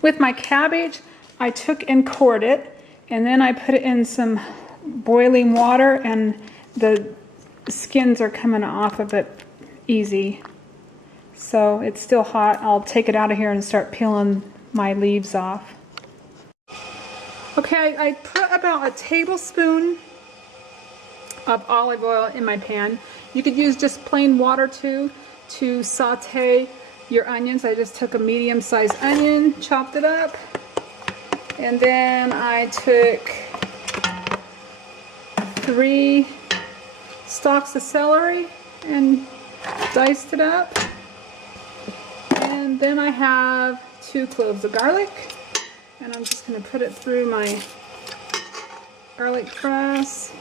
With my cabbage, I took and cored it, and then I put it in some boiling water, and the skins are coming off of it easy. So it's still hot. I'll take it out of here and start peeling my leaves off. Okay, I put about a tablespoon of olive oil in my pan. You could use just plain water too to saute your onions. I just took a medium-sized onion, chopped it up, and then I took 3 stalks of celery and diced it up. And then I have 2 cloves of garlic, and I'm just going to put it through my garlic press,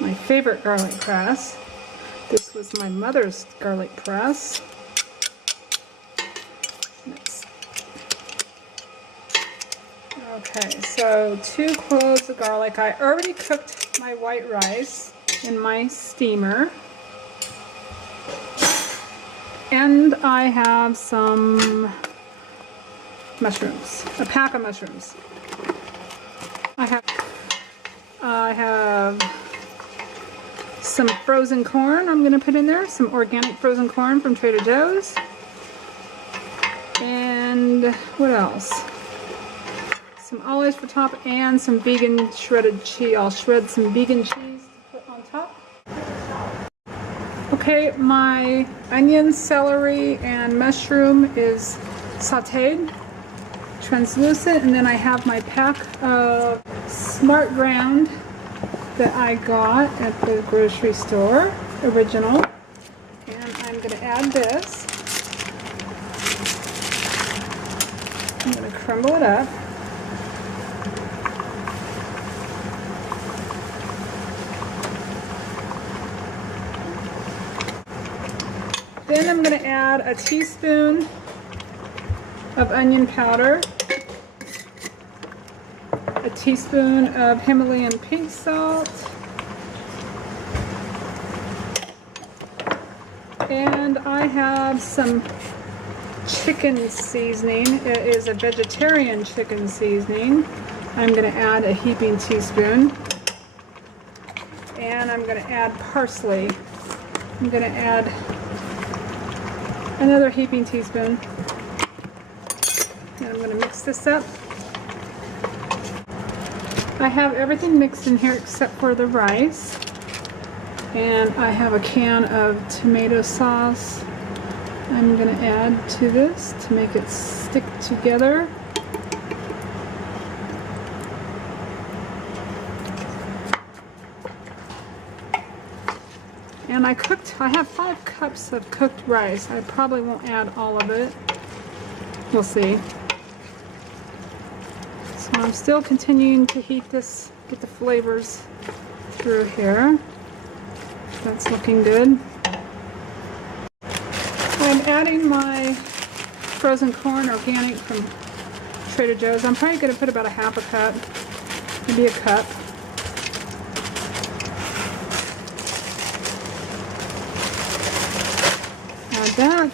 my favorite garlic press. This was my mother's garlic press. Okay, so 2 cloves of garlic. I already cooked my white rice in my steamer. And I have some mushrooms, a pack of mushrooms. I have some frozen corn I'm going to put in there, some organic frozen corn from Trader Joe's. And what else? Some olives for top and some vegan shredded cheese. I'll shred some vegan cheese to put on top. Okay, my onion, celery, and mushroom is sauteed, translucent, and then I have my pack of Smart Ground that I got at the grocery store, original, and I'm going to add this. I'm going to crumble it up. Then I'm going to add a teaspoon of onion powder, a teaspoon of Himalayan pink salt, and I have some chicken seasoning. It is a vegetarian chicken seasoning. I'm going to add a heaping teaspoon, and I'm going to add parsley. I'm going to add another heaping teaspoon, and I'm going to mix this up. I have everything mixed in here except for the rice, and I have a can of tomato sauce I'm going to add to this to make it stick together. And I have 5 cups of cooked rice. I probably won't add all of it. We'll see. So I'm still continuing to heat this, get the flavors through here. That's looking good. I'm adding my frozen corn, organic from Trader Joe's. I'm probably going to put about a half a cup, maybe a cup. That.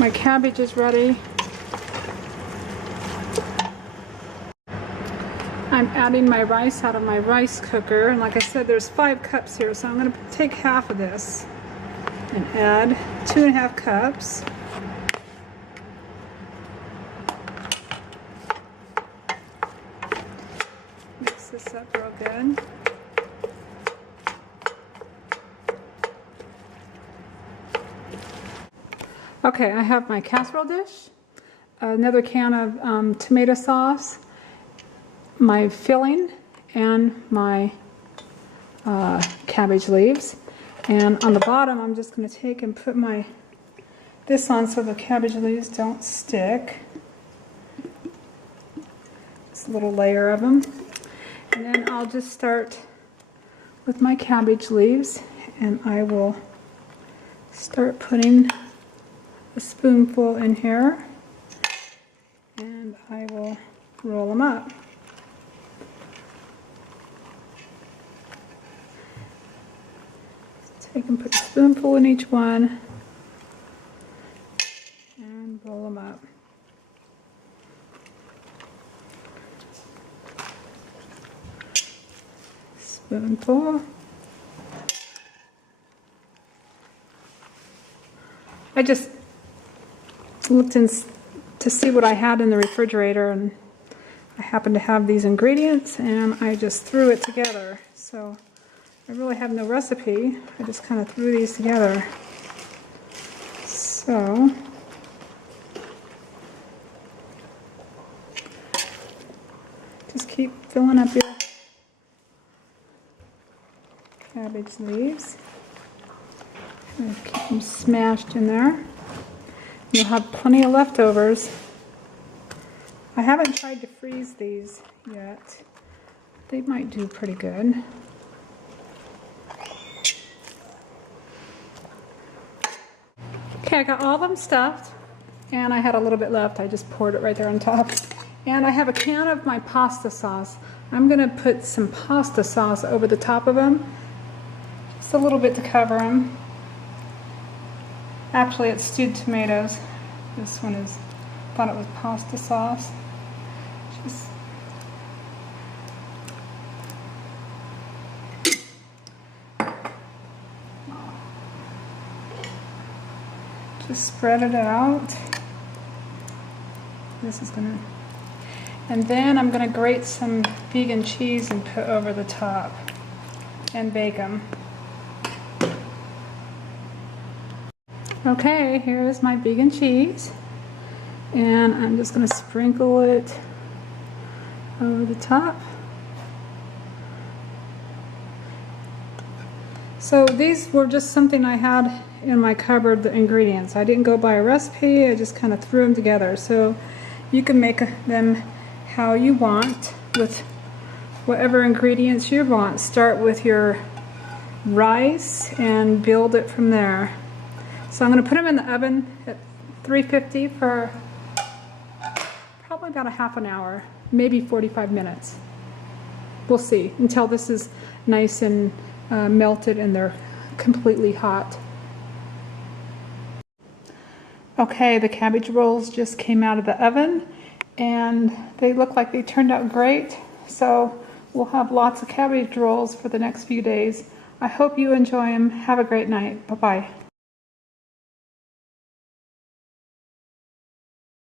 My cabbage is ready. I'm adding my rice out of my rice cooker, and like I said, there's 5 cups here, so I'm going to take half of this and add 2.5 cups. Mix this up real good. Okay, I have my casserole dish, another can of tomato sauce, my filling, and my cabbage leaves. And on the bottom, I'm just going to take and put this on so the cabbage leaves don't stick. Just a little layer of them. And then I'll just start with my cabbage leaves, and I will start putting a spoonful in here, and I will roll them up. Take and put a spoonful in each one, and roll them up. Spoonful. I just looked in to see what I had in the refrigerator, and I happened to have these ingredients, and I just threw it together. So I really have no recipe. I just kind of threw these together. So just keep filling up your cabbage leaves. And keep them smashed in there. You'll have plenty of leftovers. I haven't tried to freeze these yet. They might do pretty good. Okay, I got all of them stuffed, and I had a little bit left. I just poured it right there on top. And I have a can of my pasta sauce. I'm going to put some pasta sauce over the top of them, just a little bit to cover them. Actually, it's stewed tomatoes. This one is, thought it was pasta sauce. Just spread it out. This is gonna, and then I'm gonna grate some vegan cheese and put over the top and bake them. Okay, here is my vegan cheese, and I'm just going to sprinkle it over the top. So these were just something I had in my cupboard, the ingredients. I didn't go by a recipe, I just kind of threw them together. So you can make them how you want with whatever ingredients you want. Start with your rice and build it from there. So I'm going to put them in the oven at 350 for probably about a half an hour, maybe 45 minutes. We'll see, until this is nice and melted and they're completely hot. Okay, the cabbage rolls just came out of the oven, and they look like they turned out great. So we'll have lots of cabbage rolls for the next few days. I hope you enjoy them. Have a great night. Bye-bye.